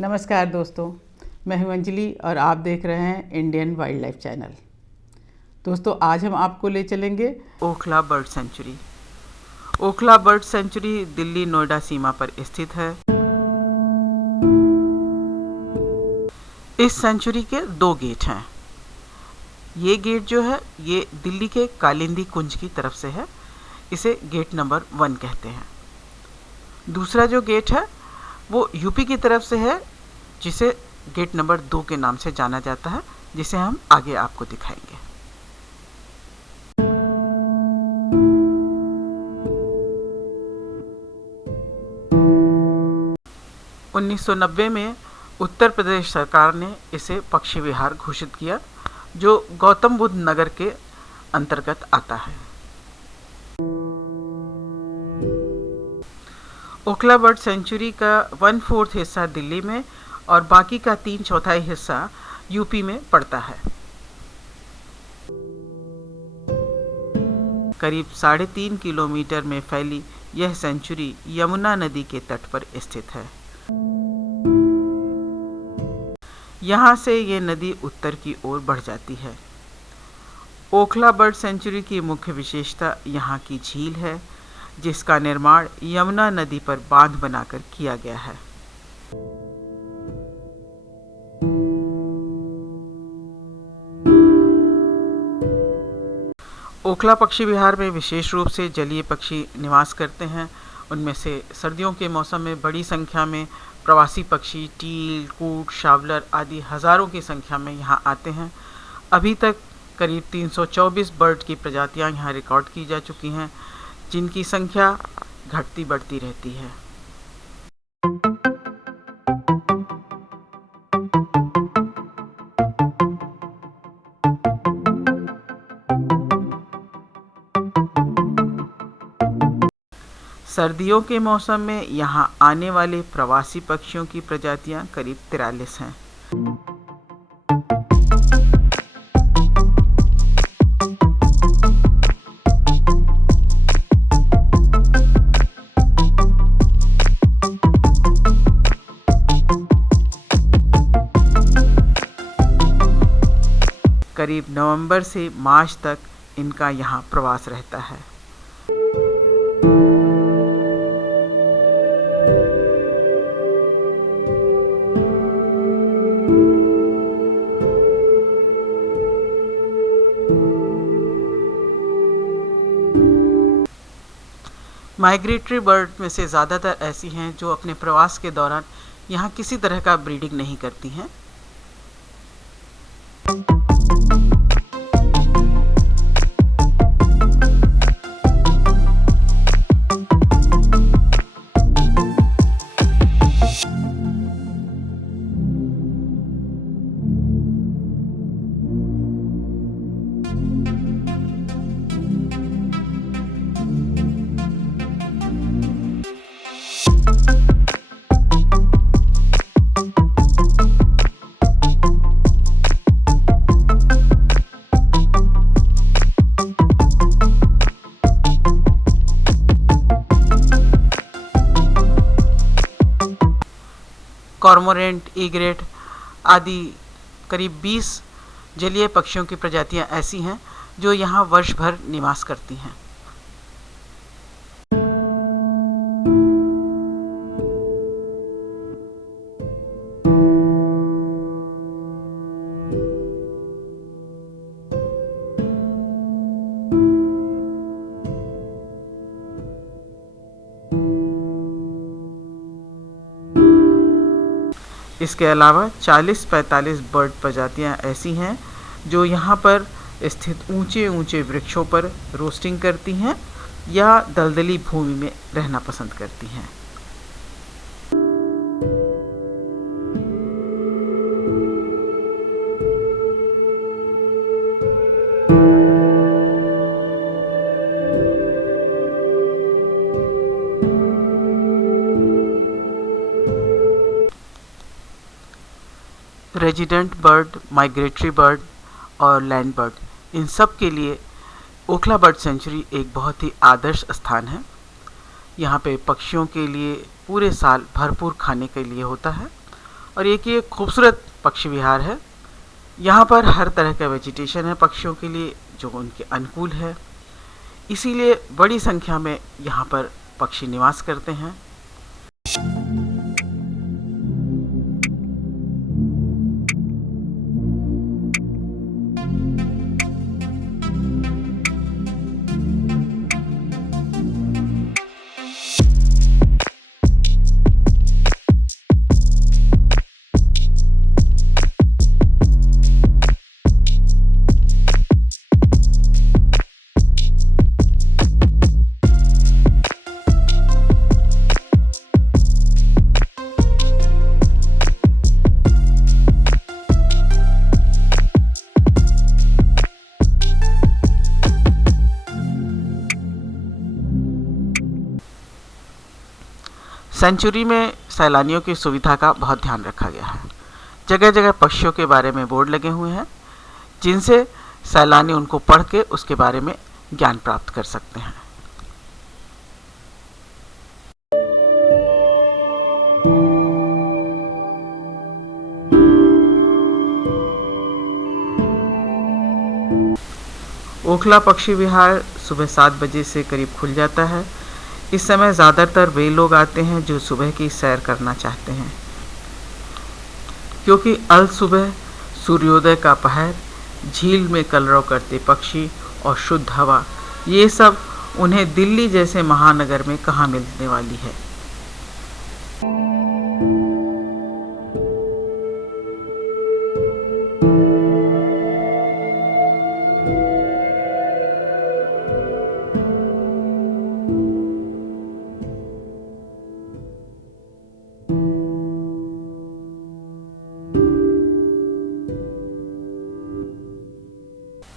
नमस्कार दोस्तों, मैं हूं अंजलि और आप देख रहे हैं इंडियन वाइल्ड लाइफ चैनल। दोस्तों, आज हम आपको ले चलेंगे Okhla bird sanctuary. Okhla bird sanctuary Delhi Noida सीमा पर स्थित है। इस सेंचुरी के 2 गेट हैं। ये गेट जो है ये दिल्ली के कालिंदी कुंज की तरफ से है, इसे गेट नंबर 1 कहते हैं। दूसरा जो गेट है वो यूपी की तरफ से है, जिसे गेट नंबर 2 के नाम से जाना जाता है, जिसे हम आगे आपको दिखाएंगे। उन्नीस सौ 1990 में उत्तर प्रदेश सरकार ने इसे पक्षी विहार घोषित किया, जो गौतम बुद्ध नगर के अंतर्गत आता है। ओखला बर्ड सेंचुरी का 1/4 हिस्सा दिल्ली में और बाकी का 3/4 हिस्सा यूपी में पड़ता है। करीब 3.5 किलोमीटर में फैली यह सेंचुरी यमुना नदी के तट पर स्थित है। यहाँ से ये नदी उत्तर की ओर बढ़ जाती है। ओखला बर्ड सेंचुरी की मुख्य विशेषता यहाँ की झील है, जिसका निर्माण यमुना नदी पर बांध बनाकर किया गया है। ओखला पक्षी विहार में विशेष रूप से जलीय पक्षी निवास करते हैं। उनमें से सर्दियों के मौसम में बड़ी संख्या में प्रवासी पक्षी टील, कूट, शावलर आदि हजारों की संख्या में यहाँ आते हैं। अभी तक करीब 324 बर्ड की प्रजातियाँ यहाँ रिकॉर्ड की जा चुकी हैं, जिनकी संख्या घटती बढ़ती रहती है। सर्दियों के मौसम में यहाँ आने वाले प्रवासी पक्षियों की प्रजातियाँ करीब 43 हैं। करीब नवंबर से मार्च तक इनका यहाँ प्रवास रहता है। माइग्रेटरी बर्ड में से ज़्यादातर ऐसी हैं जो अपने प्रवास के दौरान यहाँ किसी तरह का ब्रीडिंग नहीं करती हैं। कॉर्मोरेंट, ईग्रेट आदि करीब 20 जलीय पक्षियों की प्रजातियां ऐसी हैं जो यहाँ वर्ष भर निवास करती हैं। इसके अलावा 40-45 बर्ड प्रजातियां ऐसी हैं जो यहाँ पर स्थित ऊंचे ऊंचे वृक्षों पर रोस्टिंग करती हैं या दलदली भूमि में रहना पसंद करती हैं। रेजिडेंट बर्ड, माइग्रेटरी बर्ड और लैंड बर्ड, इन सब के लिए ओखला बर्ड सेंचुरी एक बहुत ही आदर्श स्थान है। यहाँ पे पक्षियों के लिए पूरे साल भरपूर खाने के लिए होता है और ये कि एक खूबसूरत पक्षी विहार है। यहाँ पर हर तरह का वेजिटेशन है पक्षियों के लिए जो उनके अनुकूल है, इसीलिए बड़ी संख्या में यहाँ पर पक्षी निवास करते हैं। सेंचुरी में सैलानियों की सुविधा का बहुत ध्यान रखा गया है। जगह जगह पक्षियों के बारे में बोर्ड लगे हुए हैं जिनसे सैलानी उनको पढ़ के उसके बारे में ज्ञान प्राप्त कर सकते हैं। ओखला पक्षी विहार सुबह 7 बजे से करीब खुल जाता है। इस समय ज़्यादातर वे लोग आते हैं जो सुबह की सैर करना चाहते हैं, क्योंकि अल सुबह सूर्योदय का पहर, झील में कलरव करते पक्षी और शुद्ध हवा, ये सब उन्हें दिल्ली जैसे महानगर में कहाँ मिलने वाली है।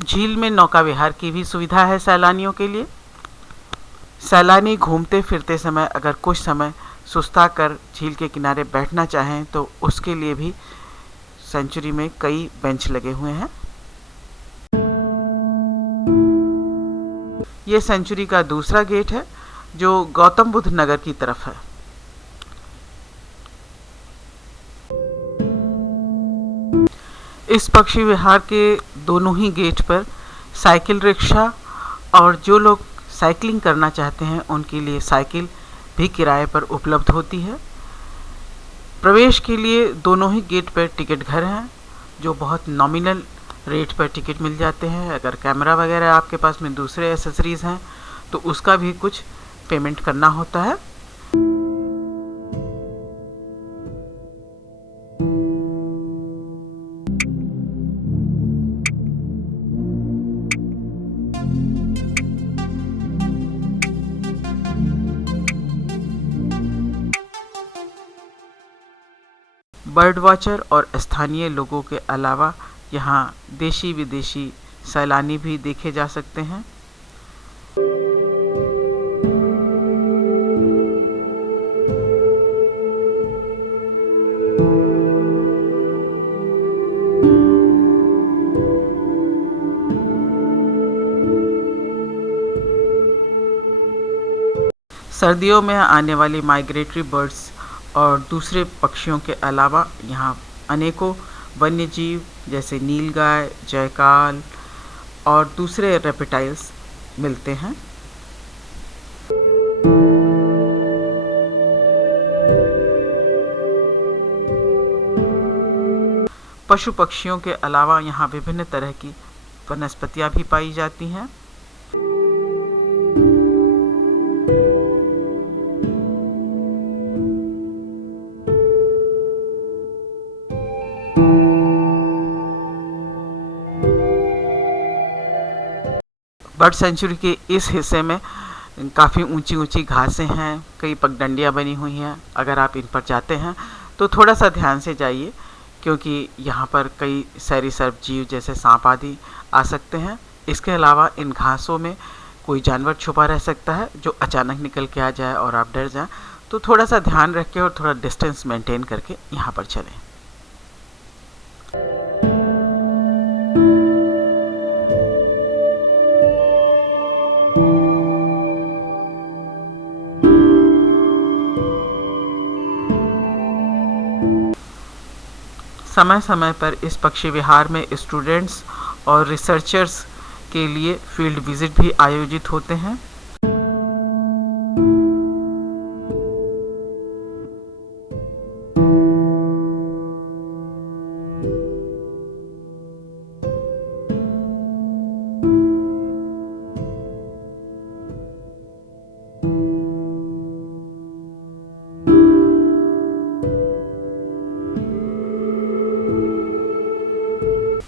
झील में नौका विहार की भी सुविधा है सैलानियों के लिए। सैलानी घूमते फिरते समय अगर कुछ समय सुस्ता कर झील के किनारे बैठना चाहें तो उसके लिए भी सेंचुरी में कई बेंच लगे हुए हैं। ये सेंचुरी का दूसरा गेट है जो गौतम बुद्ध नगर की तरफ है। इस पक्षी विहार के दोनों ही गेट पर साइकिल रिक्शा और जो लोग साइकिलिंग करना चाहते हैं उनके लिए साइकिल भी किराए पर उपलब्ध होती है। प्रवेश के लिए दोनों ही गेट पर टिकट घर हैं जो बहुत नॉमिनल रेट पर टिकट मिल जाते हैं। अगर कैमरा वगैरह आपके पास में दूसरे एसेसरीज़ हैं तो उसका भी कुछ पेमेंट करना होता है। बर्ड वॉचर और स्थानीय लोगों के अलावा यहाँ देशी विदेशी सैलानी भी देखे जा सकते हैं। सर्दियों में आने वाली माइग्रेटरी बर्ड्स और दूसरे पक्षियों के अलावा यहाँ अनेकों वन्य जीव जैसे नीलगाय, जयकाल और दूसरे रेप्टाइल्स मिलते हैं। पशु पक्षियों के अलावा यहाँ विभिन्न तरह की वनस्पतियाँ भी पाई जाती हैं। बर्ड सेंचुरी के इस हिस्से में काफ़ी ऊंची ऊंची घासें हैं, कई पगडंडियाँ बनी हुई हैं। अगर आप इन पर जाते हैं तो थोड़ा सा ध्यान से जाइए, क्योंकि यहाँ पर कई सरीसृप जीव जैसे सांप आदि आ सकते हैं। इसके अलावा इन घासों में कोई जानवर छुपा रह सकता है जो अचानक निकल के आ जाए और आप डर जाएं, तो थोड़ा सा ध्यान रख के और थोड़ा डिस्टेंस मेंटेन करके यहाँ पर चलें। समय समय पर इस पक्षी विहार में स्टूडेंट्स और रिसर्चर्स के लिए फील्ड विजिट भी आयोजित होते हैं।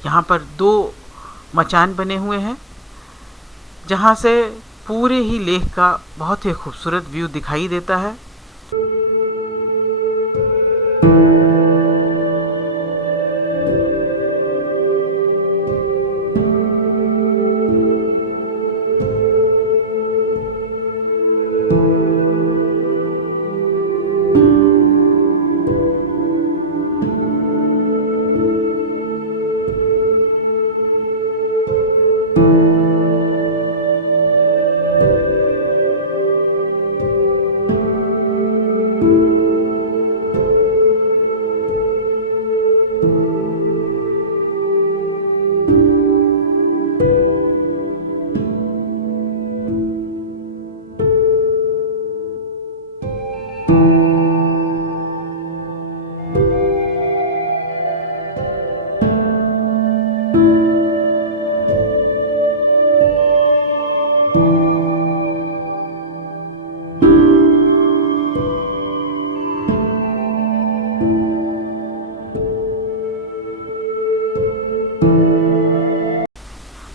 यहाँ पर 2 मचान बने हुए हैं जहाँ से पूरे ही लेक का बहुत ही खूबसूरत व्यू दिखाई देता है।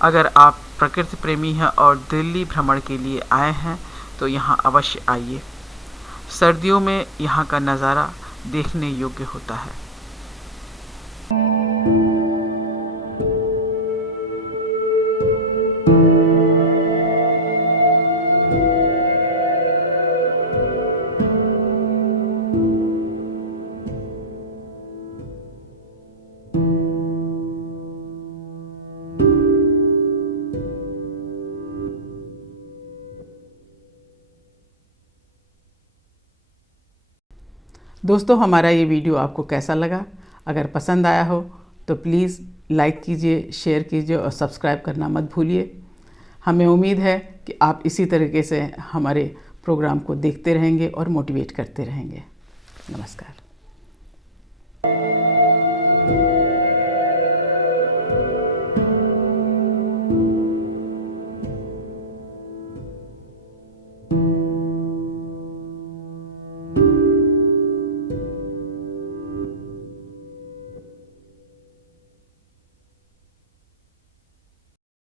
अगर आप प्रकृति प्रेमी हैं और दिल्ली भ्रमण के लिए आए हैं तो यहाँ अवश्य आइए। सर्दियों में यहाँ का नज़ारा देखने योग्य होता है। दोस्तों, हमारा ये वीडियो आपको कैसा लगा? अगर पसंद आया हो तो प्लीज़ लाइक कीजिए, शेयर कीजिए और सब्सक्राइब करना मत भूलिए। हमें उम्मीद है कि आप इसी तरीके से हमारे प्रोग्राम को देखते रहेंगे और मोटिवेट करते रहेंगे। नमस्कार।